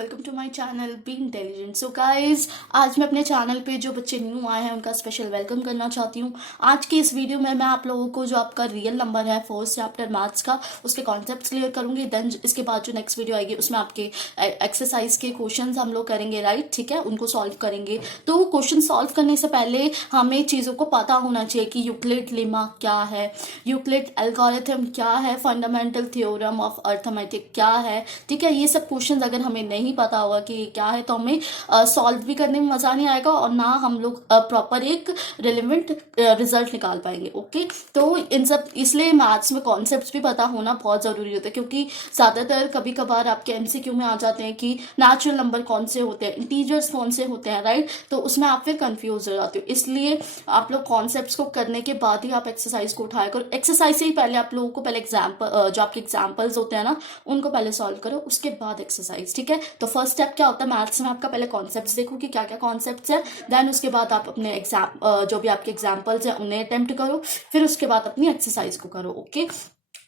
Welcome to my channel be intelligent. So guys, आज मैं अपने चैनल पे जो बच्चे न्यू आए हैं उनका स्पेशल वेलकम करना चाहती हूँ। आज की इस वीडियो में मैं आप लोगों को जो आपका रियल नंबर है फर्स्ट चैप्टर मैथ्स का उसके कॉन्सेप्ट्स क्लियर करूंगी। देन इसके बाद जो नेक्स्ट वीडियो आएगी उसमें आपके एक्सरसाइज के क्वेश्चंस हम लोग करेंगे, राइट? ठीक है, उनको सॉल्व करेंगे। तो क्वेश्चन सॉल्व करने से पहले हमें चीज़ों को पता होना चाहिए कि यूक्लिड लेमा क्या है, यूक्लिड एल्गोरिथम क्या है, फंडामेंटल थ्योरम ऑफ अर्थमेटिक क्या है। ठीक है, ये सब क्वेश्चंस अगर हमें नहीं पता होगा कि ये क्या है तो हमें सॉल्व भी करने में मजा नहीं आएगा और ना हम लोग प्रॉपर एक रिलेवेंट रिजल्ट निकाल पाएंगे। ओके, तो इन सब इसलिए मैथ्स में कॉन्सेप्ट्स भी पता होना बहुत जरूरी होता है, क्योंकि ज्यादातर कभी कभार आपके एमसीक्यू में आ जाते हैं कि नेचुरल नंबर कौन से होते हैं, इंटीजर्स कौन से होते हैं, राइट? तो उसमें आप फिर कंफ्यूज हो जाते हो। इसलिए आप लोग कॉन्सेप्ट्स को करने के बाद ही आप एक्सरसाइज को उठाया करो। एक्सरसाइज से ही पहले आप लोगों को पहले एग्जाम्पल जो आपके एग्जाम्पल्स होते हैं ना उनको पहले सॉल्व करो, उसके बाद एक्सरसाइज। ठीक है, तो फर्स्ट स्टेप क्या होता है मैथ्स में, आपका पहले कॉन्सेप्ट्स देखो कि क्या क्या कॉन्सेप्ट्स है। देन उसके बाद आप अपने एग्जाम जो भी आपके एग्जाम्पल्स हैं उन्हें अटेम्प्ट करो, फिर उसके बाद अपनी एक्सरसाइज को करो। ओके,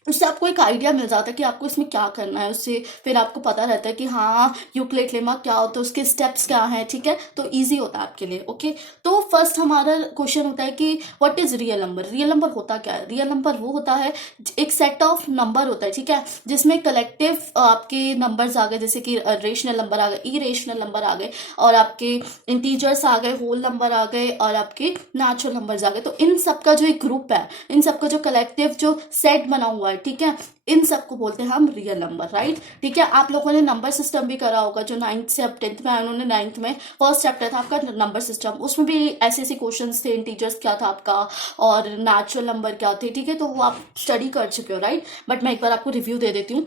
उससे आपको एक आइडिया मिल जाता है कि आपको इसमें क्या करना है। उससे फिर आपको पता रहता है कि हाँ यूक्लिड लेमा क्या होता है, उसके स्टेप्स क्या हैं। ठीक है, तो इजी होता है आपके लिए। ओके, तो फर्स्ट हमारा क्वेश्चन होता है कि what is real number. Real number होता क्या है? रियल नंबर वो होता है एक सेट ऑफ नंबर होता है, ठीक है, जिसमें कलेक्टिव आपके नंबर्स आ गए, जैसे कि रेशनल नंबर आ गए, इरेशनल नंबर आ गए, और आपके इंटीजर्स आ गए, होल नंबर आ गए, और आपके नेचुरल नंबर्स आ गए। तो इन सबका जो एक ग्रुप है, इन सबका जो कलेक्टिव जो सेट बना हुआ है, ठीक है, इन सबको बोलते हैं हम रियल नंबर, राइट? ठीक है, आप लोगों ने नंबर सिस्टम भी करा होगा, जो 9th से अब 10th में आए उन्होंने 9th में फर्स्ट चैप्टर था आपका नंबर सिस्टम, उसमें भी ऐसे ऐसे क्वेश्चंस थे, इंटीजर्स क्या था आपका और नेचुरल नंबर क्या थे। ठीक है, तो वो आप स्टडी कर चुके हो, राइट? बट मैं एक बार आपको रिव्यू दे देती हूँ।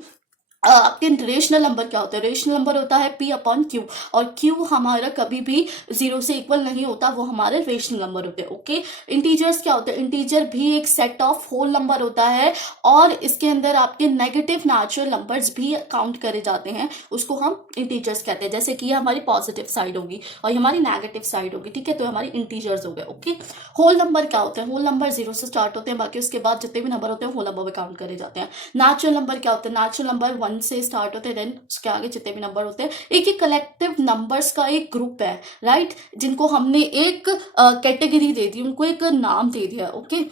आपके रेशनल नंबर क्या होता है? रेशनल नंबर होता है P अपॉन Q, और Q हमारा कभी भी 0 से इक्वल नहीं होता, वो हमारे रेशनल नंबर होते हैं। ओके, इंटीजर्स क्या होते हैं? इंटीजर भी एक सेट ऑफ होल नंबर होता है, और इसके अंदर आपके नेगेटिव नेचुरल नंबर्स भी काउंट करे जाते हैं, उसको हम इंटीजर्स कहते हैं। जैसे कि ये हमारी पॉजिटिव साइड होगी और ये हमारी नेगेटिव साइड होगी, ठीक है, तो हमारी इंटीजर्स हो गए। ओके, होल नंबर क्या होते हैं? होल नंबर 0 से स्टार्ट होते हैं, बाकी उसके बाद जितने भी नंबर होते हैं होल नंबर में काउंट करे जाते हैं। नेचुरल नंबर क्या होते हैं? नेचुरल नंबर 1 से स्टार्ट होते हैं, देन उसके आगे जितने भी नंबर होते हैं एक कलेक्टिव नंबर्स का एक ग्रुप है, राइट, जिनको हमने एक कैटेगरी दे दी, उनको एक नाम दे दिया। ओके,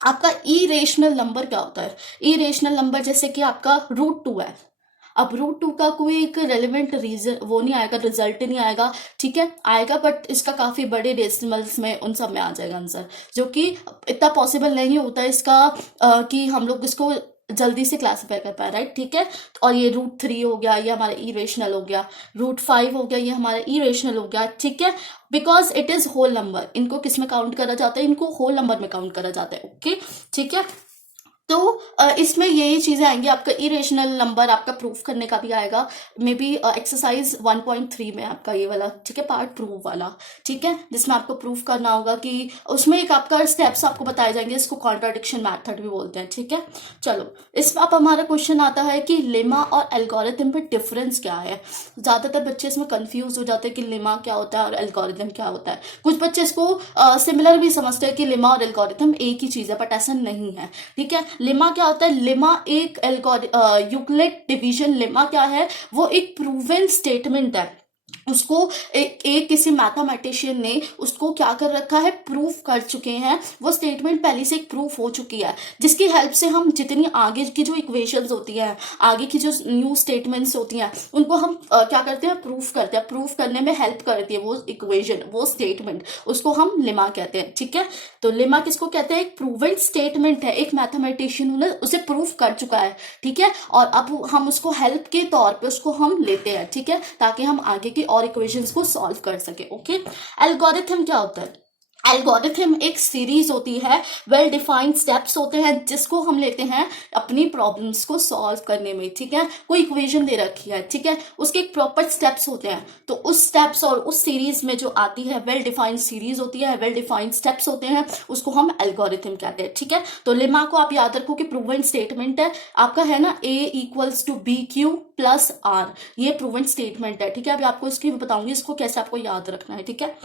आपका इरेशनल नंबर क्या होता है? इरेशनल नंबर जैसे कि आपका √2 है। अब √2 का कोई एक रेलिवेंट रीजन वो नहीं आएगा, रिजल्ट नहीं आएगा, ठीक है, आएगा बट इसका काफी बड़े डेसिमल्स में उन सब में आ जाएगा आंसर, जो कि इतना पॉसिबल नहीं होता इसका कि हम लोग इसको जल्दी से क्लासीफाई कर पाए, राइट? ठीक है, और ये √3 हो गया, ये हमारा इरेशनल हो गया, √5 हो गया, ये हमारा इरेशनल हो गया, ठीक है, because it is whole number. इनको किस में काउंट करा जाता है? इनको होल नंबर में काउंट करा जाता है। ओके, ठीक है, तो इसमें यही चीजें आएंगी। आपका इरेशनल नंबर आपका प्रूफ करने का भी आएगा, मे बी एक्सरसाइज 1.3 में आपका ये वाला, ठीक है, पार्ट प्रूफ वाला, ठीक है, जिसमें आपको प्रूफ करना होगा कि उसमें एक आपका स्टेप्स आपको बताए जाएंगे, इसको कॉन्ट्राडिक्शन मेथड भी बोलते हैं। ठीक है, चलो इसमें अब हमारा क्वेश्चन आता है कि लेमा और एल्गोरिथम पे डिफरेंस क्या है। ज्यादातर बच्चे इसमें कंफ्यूज हो जाते हैं कि लेमा क्या होता है और एल्गोरिथम क्या होता है। कुछ बच्चे इसको सिमिलर भी समझते हैं कि लेमा और एल्गोरिथम एक ही चीज है, बट ऐसा नहीं है। ठीक है, लेमा क्या होता है? लेमा एक यूक्लिड डिवीजन लेमा क्या है? वो एक प्रूवन स्टेटमेंट है, उसको एक किसी मैथमेटिशियन ने उसको क्या कर रखा है, प्रूफ कर चुके हैं। वो स्टेटमेंट पहले से एक प्रूफ हो चुकी है, जिसकी हेल्प से हम जितनी आगे की जो इक्वेशंस होती हैं, आगे की जो न्यू स्टेटमेंट्स होती हैं, उनको हम क्या करते हैं, प्रूफ करते हैं। प्रूफ करने में हेल्प करती है वो इक्वेशन, वो स्टेटमेंट, उसको हम लेमा कहते हैं। ठीक है, तो लेमा किसको कहते हैं? एक प्रूवन स्टेटमेंट है, एक मैथमेटिशियन ने उसे प्रूफ कर चुका है, ठीक है, और अब हम उसको हेल्प के तौर पे उसको हम लेते हैं, ठीक है, ताकि हम आगे की और इक्वेशंस को सॉल्व कर सके। ओके, एल्गोरिथम क्या होता है? एल्गोरिथम एक सीरीज होती है, वेल डिफाइंड स्टेप्स होते हैं, जिसको हम लेते हैं अपनी प्रॉब्लम्स को सॉल्व करने में। ठीक है, कोई इक्वेशन दे रखी है, ठीक है, उसके एक प्रॉपर स्टेप्स होते हैं, तो उस स्टेप्स और उस सीरीज में जो आती है वेल डिफाइंड सीरीज होती है, वेल डिफाइंड स्टेप्स होते हैं, उसको हम एल्गोरिथम कहते हैं। ठीक है, तो लेमा को आप याद रखो कि प्रूवन स्टेटमेंट है आपका, है ना, A=BQ+R, ये प्रूवन स्टेटमेंट है। ठीक है, अभी आपको इसकी भी बताऊंगी, इसको कैसे आपको याद रखना है। ठीक है,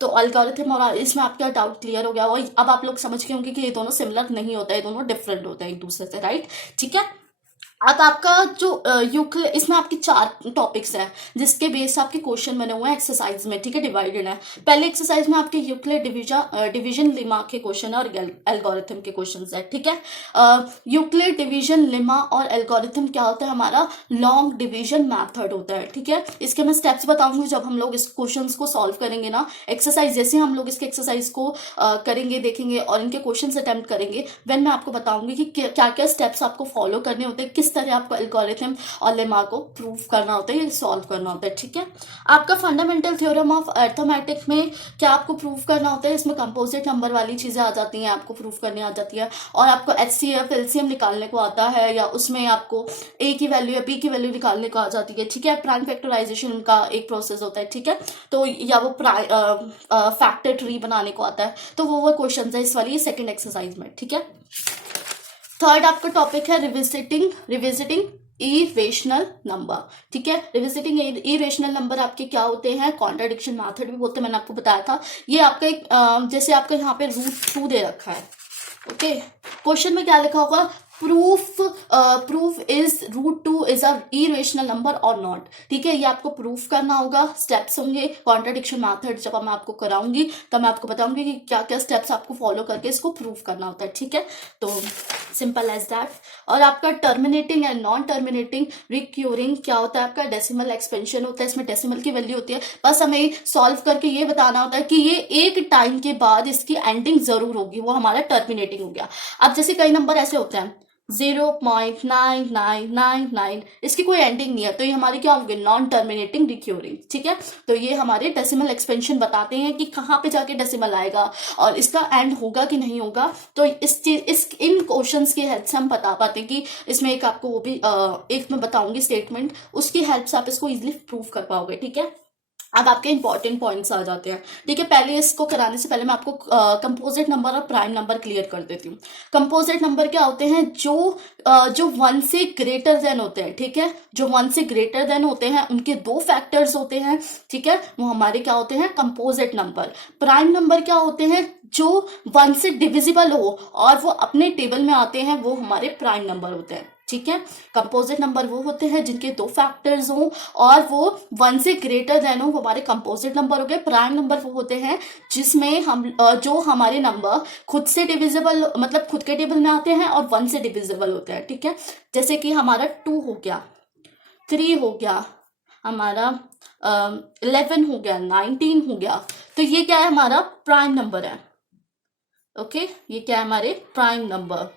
तो एल्गोरिथम और इसमें आपका डाउट क्लियर हो गया, और अब आप लोग समझ गए होंगे कि ये दोनों सिमिलर नहीं होता है, ये दोनों डिफरेंट होते हैं एक दूसरे से, राइट? ठीक है, अब आपका जो यूक्लिड, इसमें आपके 4 टॉपिक्स हैं जिसके बेस से आपके क्वेश्चन बने हुए हैं एक्सरसाइज में, ठीक है, डिवाइडेड है। पहले एक्सरसाइज में आपके यूक्लिड डिवीजन लेमा के क्वेश्चन और एल्गोरिथम के क्वेश्चन है, ठीक है। यूक्लिड डिवीजन लेमा और एल्गोरिथम क्या होता है, हमारा लॉन्ग डिवीजन मैथड होता है, ठीक है। इसके मैं स्टेप्स बताऊंगी जब हम लोग इस क्वेश्चन को सॉल्व करेंगे ना, एक्सरसाइज जैसे हम लोग इसके एक्सरसाइज को करेंगे, देखेंगे और इनके क्वेश्चन अटेम्प्ट करेंगे, देन मैं आपको बताऊंगी कि क्या क्या स्टेप्स आपको फॉलो करने होते हैं, किस तरह आपको एल्गोरिथम और लेमा को प्रूव करना होता है, ये सॉल्व करना होता है, ठीक है। आपका फंडामेंटल थ्योरम ऑफ अर्थमेटिक में क्या आपको प्रूव करना होता है, इसमें कंपोजिट नंबर वाली चीजें आ जाती हैं, आपको प्रूव करने आ जाती है। और आपको HCF एलसीएम निकालने को आता है, या उसमें आपको A की वैल्यू या B की वैल्यू निकालने को आ जाती है, ठीक है। प्राइम फैक्टराइजेशन का एक प्रोसेस होता है, ठीक है। तो या वो फैक्टर ट्री बनाने को आता है, तो वो क्वेश्चन है इस वाली सेकंड एक्सरसाइज में, ठीक है। थर्ड आपका टॉपिक है रिविजिटिंग इरेशनल नंबर, ठीक है। रिविजिटिंग इरेशनल नंबर आपके क्या होते हैं, कॉन्ट्राडिक्शन मेथड भी बोलते हैं, मैंने आपको बताया था। ये आपका एक जैसे आपका यहाँ पे √2 दे रखा है, ओके। क्वेश्चन में क्या लिखा होगा, proof is √2 is a irrational number और नॉट, ठीक है। ये आपको प्रूफ करना होगा, स्टेप्स होंगे, कॉन्ट्राडिक्शन मेथड जब मैं आपको कराऊंगी तब मैं आपको बताऊंगी कि क्या क्या स्टेप्स आपको फॉलो करके इसको प्रूफ करना होता है, ठीक है। तो सिंपल एज दैट। और आपका terminating and non terminating recurring क्या होता है, आपका डेसिमल एक्सपेंशन होता है, इसमें डेसिमल की वैल्यू होती है, बस हमें सॉल्व करके ये बताना होता है कि ये एक टाइम के बाद इसकी एंडिंग जरूर होगी, वो हमारा टर्मिनेटिंग हो गया। अब जैसे कई नंबर ऐसे होते हैं 0.9999, इसकी कोई एंडिंग नहीं है, तो ये हमारे क्या होंगे, नॉन टर्मिनेटिंग रिक्यूरिंग, ठीक है। तो ये हमारे डेसिमल एक्सपेंशन बताते हैं कि कहाँ पे जाके डेसिमल आएगा और इसका एंड होगा कि नहीं होगा। तो इन क्वेश्चंस की हेल्प से हम बता पाते हैं कि इसमें एक आपको वो भी एक मैं बताऊंगी स्टेटमेंट, उसकी हेल्प से आप इसको इजिली प्रूव कर पाओगे, ठीक है। अब आपके इंपॉर्टेंट पॉइंट्स आ जाते हैं, ठीक है। पहले इसको कराने से पहले मैं आपको कंपोजिट नंबर और प्राइम नंबर क्लियर कर देती हूँ। कंपोजिट नंबर क्या होते हैं, जो 1 से ग्रेटर देन होते हैं, ठीक है। जो 1 से ग्रेटर देन होते हैं उनके 2 फैक्टर्स होते हैं, ठीक है, वो हमारे क्या होते हैं, कंपोजिट नंबर। प्राइम नंबर क्या होते हैं, जो 1 से डिविजिबल हो और वो अपने टेबल में आते हैं, वो हमारे प्राइम नंबर होते हैं, ठीक है। कंपोजिट नंबर वो होते हैं जिनके 2 फैक्टर्स हों और वो 1 से ग्रेटर देन हो, वो हमारे कंपोजिट नंबर हो गए। प्राइम नंबर वो होते हैं जिसमें हम जो हमारे नंबर खुद से डिविजिबल, मतलब खुद के टेबल में आते हैं और 1 से डिविजिबल होते हैं, ठीक है। जैसे कि हमारा 2 हो गया, 3 हो गया, हमारा 11 हो गया, 19 हो गया, तो ये क्या है, हमारा प्राइम नंबर है, ओके। ये क्या है, हमारे प्राइम नंबर,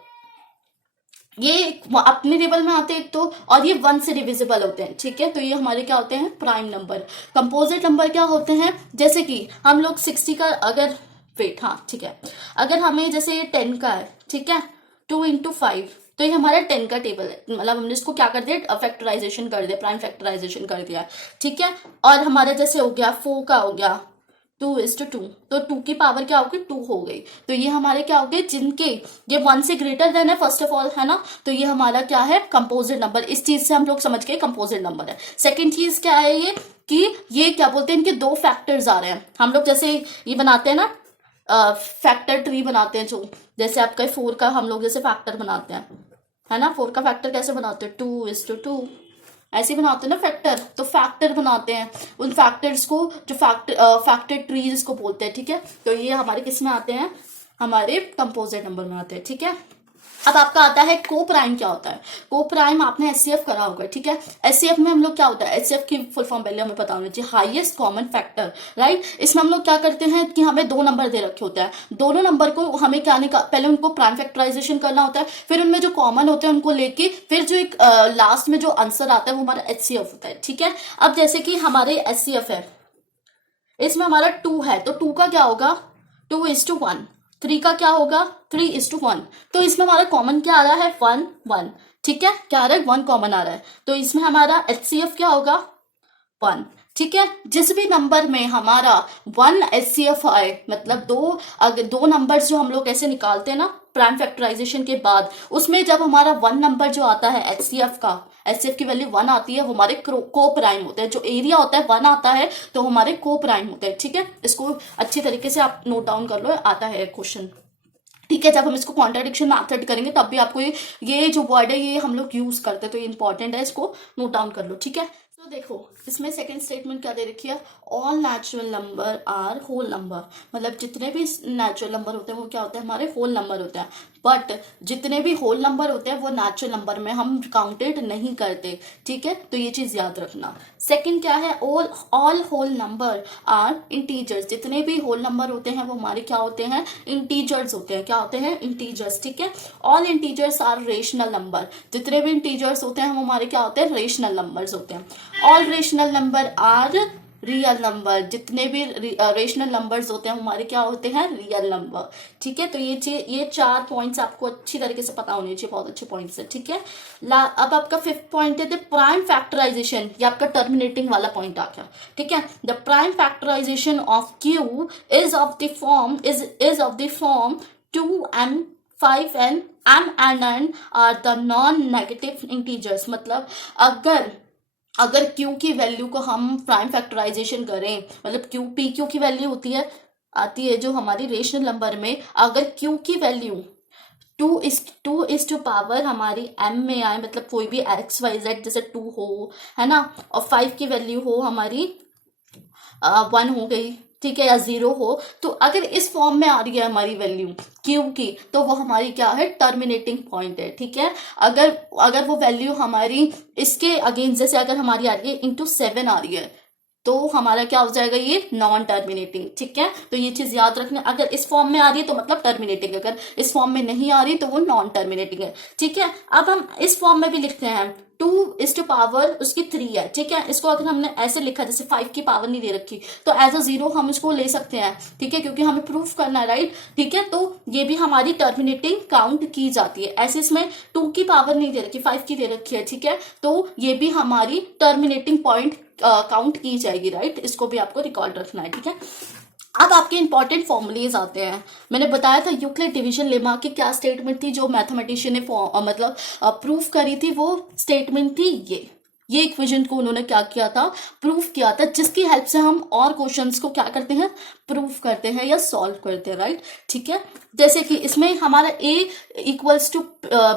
ये अपने टेबल में आते हैं एक तो, और ये 1 से डिविजिबल होते हैं, ठीक है। तो ये हमारे क्या होते हैं, प्राइम नंबर। कंपोजिट नंबर क्या होते हैं, जैसे कि हम लोग 60 का अगर वेट, हाँ ठीक है, अगर हमें जैसे ये 10 का है, ठीक है, 2 × 5, तो ये हमारा 10 का टेबल है, मतलब हमने इसको क्या कर दिया, फैक्टराइजेशन कर दिया, प्राइम फैक्टराइजेशन कर दिया, ठीक है। और हमारा जैसे हो गया 4 का हो गया 2:2, तो 2 की पावर क्या होगी, 2 हो गई। तो ये हमारे क्या हो गए, जिनके ये 1 से ग्रेटर देन है फर्स्ट ऑफ ऑल, है ना, तो ये हमारा क्या है, कंपोजिट नंबर। इस चीज से हम लोग समझ गए कंपोजिट नंबर है। सेकेंड चीज क्या है, ये कि ये क्या बोलते हैं, इनके 2 फैक्टर्स आ रहे हैं। हम लोग जैसे ये बनाते हैं ना, फैक्टर ट्री बनाते हैं, जो जैसे आपका 4 का हम लोग जैसे फैक्टर बनाते हैं, है ना, 4 का फैक्टर कैसे बनाते हैं, 2:2, ऐसे बनाते हैं ना फैक्टर, तो फैक्टर बनाते हैं उन फैक्टर्स को, जो फैक्टर ट्रीज को बोलते हैं, ठीक है। तो ये हमारे किस में आते हैं, हमारे कंपोजिट नंबर में आते हैं, ठीक है। अब आपका आता है को प्राइम। क्या होता है को प्राइम, आपने एचसीएफ करा होगा, ठीक है। एचसीएफ में हम लोग क्या होता है, एचसीएफ की फुल फॉर्म पहले हमें पता होना चाहिए, हाईएस्ट कॉमन फैक्टर, राइट। इसमें हम लोग क्या करते हैं कि हमें 2 नंबर दे रखे होते हैं, दोनों नंबर को हमें क्या पहले उनको प्राइम फैक्टराइजेशन करना होता है, फिर उनमें जो कॉमन होते हैं उनको लेके फिर जो एक लास्ट में जो आंसर आता है वो हमारा एचसीएफ होता है, ठीक है। अब जैसे कि हमारे एचसीएफ है, इसमें हमारा 2 है, तो 2 का क्या होगा, 2:1। 3 का क्या होगा, 3:1। तो इसमें हमारा कॉमन क्या आ रहा है, 1 1, ठीक है, क्या आ रहा है, 1 कॉमन आ रहा है, तो इसमें हमारा एचसीएफ क्या होगा, 1, ठीक है। जिस भी नंबर में हमारा 1 एचसीएफ आए, मतलब अगर 2 नंबर्स जो हम लोग ऐसे निकालते हैं ना प्राइम फैक्टराइजेशन के बाद, उसमें जब हमारा 1 नंबर जो आता है एचसीएफ का, एचसीएफ की वैल्यू 1 आती है, वो हमारे को प्राइम होते हैं। जो एरिया होता है 1 आता है तो हमारे को प्राइम होते हैं, ठीक है। इसको अच्छी तरीके से आप नोट डाउन कर लो, आता है क्वेश्चन, ठीक है। जब हम इसको कॉन्ट्राडिक्शन मेथड करेंगे तब भी आपको ये जो वर्ड है ये हम लोग यूज करते हैं, तो ये इंपॉर्टेंट है, इसको नोट डाउन कर लो। ठीक है, तो देखो इसमें सेकंड स्टेटमेंट क्या दे रखी है, all natural number are whole number, मतलब जितने भी नेचुरल नंबर होते हैं वो क्या होते हैं, हमारे होल नंबर होते हैं। बट जितने भी होल नंबर होते हैं वो नेचुरल नंबर में हम काउंटेड नहीं करते। ठीक है, तो ये चीज याद रखना। सेकंड क्या है, all whole number are integers, जितने भी होल नंबर होते हैं वो हमारे क्या होते हैं, इंटीजर्स होते हैं। क्या होते हैं, इंटीजर्स। ठीक है, all integers are rational number, जितने भी इंटीजर्स होते हैं वो हमारे क्या होते हैं, रेशनल नंबर्स होते हैं। All rational number are real number, जितने भी रेशनल नंबर्स होते हैं हमारे क्या होते हैं, रियल नंबर। ठीक है, तो ये 4 पॉइंट्स आपको अच्छी तरीके से पता होने चाहिए, बहुत अच्छे पॉइंट्स है। ठीक है, अब आपका 5th पॉइंट है द प्राइम फैक्टराइजेशन, ये आपका टर्मिनेटिंग वाला पॉइंट आ गया। ठीक है, the prime factorization of Q is of the form 2m 5n m and n are the non negative integers, मतलब अगर Q की वैल्यू को हम प्राइम फैक्टराइजेशन करें, मतलब Q की वैल्यू होती है, आती है जो हमारी रेशनल नंबर में, अगर Q की वैल्यू 2 पावर हमारी m में आए, मतलब कोई भी XYZ जैसे 2 हो, है ना, और 5 की वैल्यू हो हमारी 1 हो गई, ठीक है, या 0 हो, तो अगर इस फॉर्म में आ रही है हमारी वैल्यू क्यू की, तो वो हमारी क्या है, टर्मिनेटिंग पॉइंट है। ठीक है, अगर वो वैल्यू हमारी इसके अगेंस्ट, जैसे अगर हमारी आ रही है इंटू 7 आ रही है, तो हमारा क्या हो जाएगा, ये नॉन टर्मिनेटिंग। ठीक है, तो ये चीज याद रखना, अगर इस फॉर्म में आ रही है तो मतलब टर्मिनेटिंग, अगर इस फॉर्म में नहीं आ रही तो वो नॉन टर्मिनेटिंग है। ठीक है, अब हम इस फॉर्म में भी लिखते हैं 2 पावर उसकी 3 है। ठीक है, इसको अगर हमने ऐसे लिखा, जैसे 5 की पावर नहीं दे रखी, तो एज अ 0 हम इसको ले सकते हैं। ठीक है, क्योंकि हमें प्रूफ करना है, राइट। ठीक है, तो ये भी हमारी टर्मिनेटिंग काउंट की जाती है। ऐसे इसमें 2 की पावर नहीं दे रखी, 5 की दे रखी है। ठीक है, तो ये भी हमारी टर्मिनेटिंग पॉइंट काउंट की जाएगी, राइट। इसको भी आपको रिकॉर्ड रखना है। ठीक है, अब आपके इंपॉर्टेंट फॉर्मूलेज आते हैं। मैंने बताया था यूक्लिड डिवीजन लेमा की क्या स्टेटमेंट थी, जो मैथमेटिशियन ने मतलब प्रूफ करी थी, वो स्टेटमेंट थी ये इक्वेशन को उन्होंने क्या किया था, प्रूफ किया था, जिसकी हेल्प से हम और क्वेश्चंस को क्या करते हैं, प्रूफ करते हैं या सॉल्व करते हैं, राइट। ठीक है, जैसे कि इसमें हमारा a equals to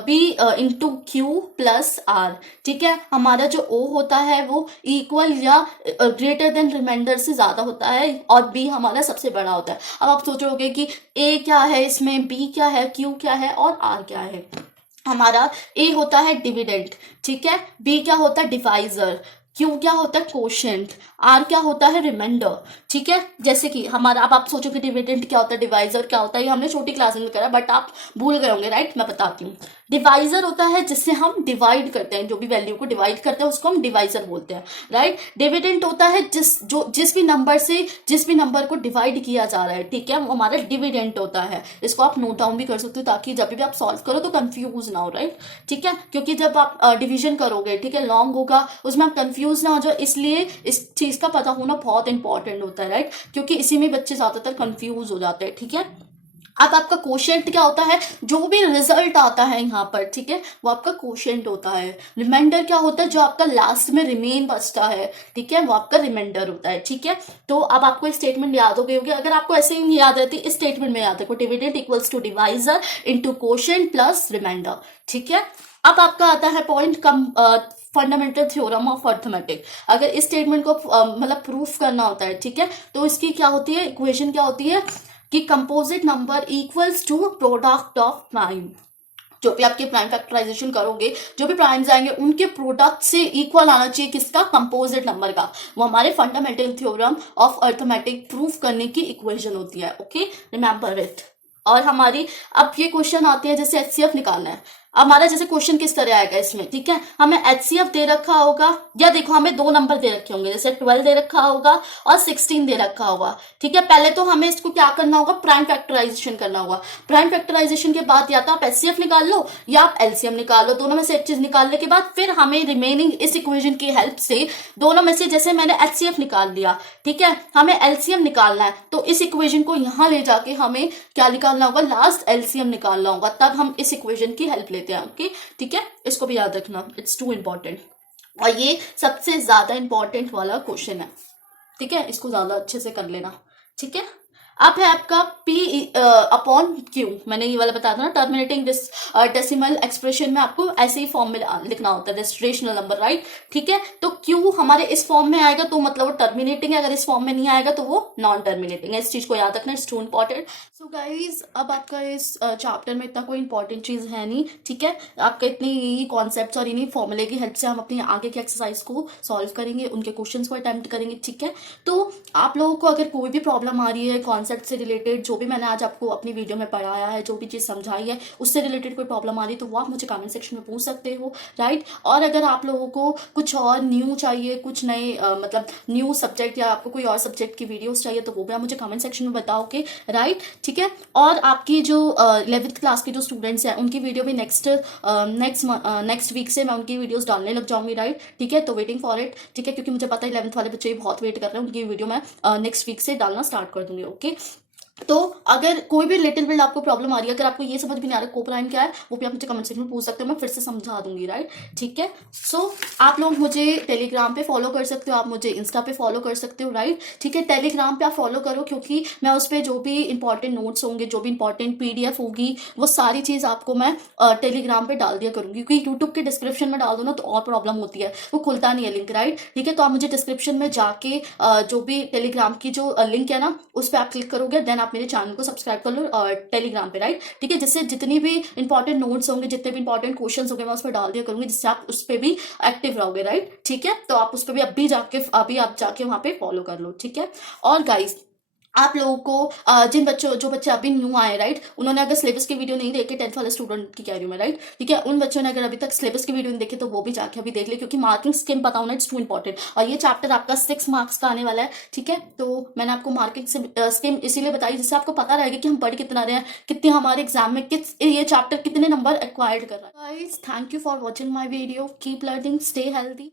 b into Q plus R. ठीक है, हमारा जो o होता है वो इक्वल या ग्रेटर देन रिमाइंडर से ज्यादा होता है, और b हमारा सबसे बड़ा होता है। अब आप सोचोगे कि a क्या है, इसमें b क्या है, q क्या है और r क्या है। हमारा ए होता है डिविडेंड, ठीक है, बी क्या होता है, डिवाइजर, क्यू क्या होता है, कोशेंट, आर क्या होता है, रिमाइंडर। ठीक है, जैसे कि हमारा, अब आप सोचो कि डिविडेंड क्या होता है, डिवाइजर क्या होता है, ये हमने छोटी क्लास में करा, बट आप भूल गए होंगे, राइट। मैं बताती हूँ, डिवाइजर होता है जिससे हम डिवाइड करते हैं, जो भी वैल्यू को डिवाइड करते हैं उसको हम डिवाइजर बोलते हैं, राइट। डिविडेंड होता है जिस भी नंबर से जिस भी नंबर को डिवाइड किया जा रहा है, ठीक है, वो हमारा डिविडेंड होता है। इसको आप नोट डाउन भी कर सकते हो, ताकि जब भी आप सॉल्व करो तो कंफ्यूज ना हो, राइट। ठीक है, क्योंकि जब आप डिवीजन करोगे, ठीक है, लॉन्ग होगा, उसमें आप कंफ्यूज ना हो जाओ, इसलिए इस चीज का पता होना बहुत इंपॉर्टेंट होता है, राइट, क्योंकि इसी में बच्चे ज्यादातर कंफ्यूज हो जाते हैं। ठीक है, अब आपका कोशेंट क्या होता है, जो भी रिजल्ट आता है यहाँ पर, ठीक है, वो आपका कोशेंट होता है। रिमाइंडर क्या होता है, जो आपका लास्ट में रिमेन बचता है, ठीक है, वो आपका रिमाइंडर होता है। ठीक है, तो अब आपको स्टेटमेंट याद हो गई होगी। अगर आपको ऐसे ही नहीं याद रहती, इस स्टेटमेंट में याद रखो, dividend equals to divisor into quotient plus remainder. ठीक है, अब आपका आता है point fundamental theorem of arithmetic. अगर इस स्टेटमेंट को मतलब प्रूफ करना होता है, ठीक है, तो इसकी क्या होती है, इक्वेशन क्या होती है कि composite number equals to product of prime. जो भी आपके प्राइम फैक्टराइजेशन करोगे, जो भी प्राइम्स आएंगे उनके प्रोडक्ट से इक्वल आना चाहिए, किसका, कंपोजिट नंबर का। वो हमारे fundamental theorem of arithmetic proof करने की इक्वेशन होती है। Okay, remember it. और हमारी अब ये क्वेश्चन आते हैं, जैसे HCF निकालना है। हमारा जैसे क्वेश्चन किस तरह आएगा इसमें, ठीक है, हमें HCF दे रखा होगा, या देखो हमें 2 नंबर दे रखे होंगे, जैसे 12 दे रखा होगा और 16 दे रखा होगा। ठीक है, पहले तो हमें इसको क्या करना होगा, प्राइम फैक्टराइजेशन करना होगा। प्राइम फैक्टराइजेशन के बाद या तो आप HCF निकाल लो या आप LCM निकाल लो, दोनों में से एक चीज निकालने के बाद फिर हमें रिमेनिंग इस इक्वेशन की हेल्प से दोनों में से, जैसे मैंने HCF निकाल लिया, ठीक है, हमें LCM निकालना है, तो इस इक्वेशन को यहां ले जाके हमें क्या निकालना होगा, लास्ट LCM निकालना होगा, तब हम इस इक्वेशन की हेल्प लेते हैं। ओके, ठीक है, इसको भी याद रखना, इट्स टू इंपॉर्टेंट, और ये सबसे ज्यादा इंपॉर्टेंट वाला क्वेश्चन है। ठीक है, इसको ज्यादा अच्छे से कर लेना। ठीक है, अब है आपका P अपॉन Q। मैंने ये वाला बताया था ना, टर्मिनेटिंग डेसिमल एक्सप्रेशन में आपको ऐसे ही फॉर्म में लिखना होता है, रेशनल नंबर, राइट। ठीक है, तो Q हमारे इस फॉर्म में आएगा तो मतलब वो टर्मिनेटिंग है, अगर इस फॉर्म में नहीं आएगा तो वो नॉन टर्मिनेटिंग है। इस चीज को याद रखना, it's two important. So guys, अब आपका इस चैप्टर में इतना कोई इंपॉर्टेंट चीज है नहीं, ठीक है। आपका इतनी यही कॉन्सेप्ट्स और इन्हीं फॉर्मूले की हेल्प से हम अपनी आगे की एक्सरसाइज को सॉल्व करेंगे, उनके क्वेश्चंस को अटेम्प्ट करेंगे, ठीक है। तो आप लोगों को अगर कोई भी प्रॉब्लम आ रही है कॉन्सेप्ट से रिलेटेड, जो भी मैंने आज आपको अपनी वीडियो में पढ़ाया है, जो भी चीज़ समझाई है, उससे रिलेटेड कोई प्रॉब्लम आ रही है तो वो आप मुझे कमेंट सेक्शन में पूछ सकते हो, राइट। और अगर आप लोगों को कुछ और न्यू चाहिए, कुछ नए मतलब न्यू सब्जेक्ट या आपको कोई और सब्जेक्ट की वीडियोस चाहिए तो वो भी आप मुझे कमेंट सेक्शन में बताओगे, राइट। ठीक है, और आपकी जो 11th क्लास के जो स्टूडेंट्स हैं उनकी वीडियो भी नेक्स्ट वीक से मैं उनकी वीडियोस डालने लग जाऊंगी, राइट। ठीक है, तो वेटिंग फॉर इट, ठीक है, क्योंकि मुझे पता है 11th वाले बच्चे भी बहुत वेट कर रहे हैं, उनकी वीडियो मैं नेक्स्ट वीक से डालना स्टार्ट कर दूंगी, ओके। तो अगर कोई भी लिटिल बिल्ड आपको प्रॉब्लम आ रही है, अगर आपको ये समझ में नहीं आ रहा कोप्राइन क्या है, वो भी आप मुझे कमेंट सेक्शन में पूछ सकते हो, मैं फिर से समझा दूंगी, राइट। ठीक है, सो आप लोग मुझे टेलीग्राम पे फॉलो कर सकते हो, आप मुझे इंस्टा पे फॉलो कर सकते हो, राइट। ठीक है, टेलीग्राम पे आप फॉलो करो क्योंकि मैं उस पर जो भी इंपॉर्टेंट नोट्स होंगे, जो भी इंपॉर्टेंट PDF होगी, वो सारी चीज़ आपको मैं टेलीग्राम पे डाल दिया करूंगी, क्योंकि यूट्यूब के डिस्क्रिप्शन में डाल दो ना तो और प्रॉब्लम होती है, वो खुलता नहीं है लिंक, राइट। ठीक है, तो आप मुझे डिस्क्रिप्शन में जाके जो भी टेलीग्राम की जो लिंक है ना उस पर आप क्लिक करोगे, देन आप मेरे चैनल को सब्सक्राइब कर लो टेलीग्राम पे, राइट। ठीक है, जिससे जितनी भी इंपॉर्टेंट नोट्स होंगे, जितने भी इंपॉर्टेंट क्वेश्चंस होंगे, मैं उस पर डाल दिया करूंगी, जिससे आप उस पर भी एक्टिव रहोगे, राइट। ठीक है, तो आप उस पर भी अभी आप जाके वहां पे फॉलो कर लो, ठीक है। और गाइस, आप लोगों को जो बच्चे अभी न्यू आए, राइट, उन्होंने अगर सिलेबस की वीडियो नहीं देखे, 10th वाले स्टूडेंट की कह रही हूँ मैं, राइट। ठीक है, उन बच्चों ने अगर अभी तक सिलेबस की वीडियो नहीं देखी तो वो भी जाके अभी देख ले, क्योंकि मार्किंग स्कीम पता होना इट्स टू इंपॉर्टेंट, और ये चैप्टर आपका 6 मार्क्स का आने वाला है, ठीक है। तो मैंने आपको मार्किंग स्कीम इसीलिए बताई जिससे आपको पता रहेगा कि हम पढ़ कितना रहे हैं, कितने हमारे एग्जाम में ये चैप्टर कितने नंबर एक्वायर्ड कर रहा है। Guys, thank you for watching my video, keep learning, stay healthy.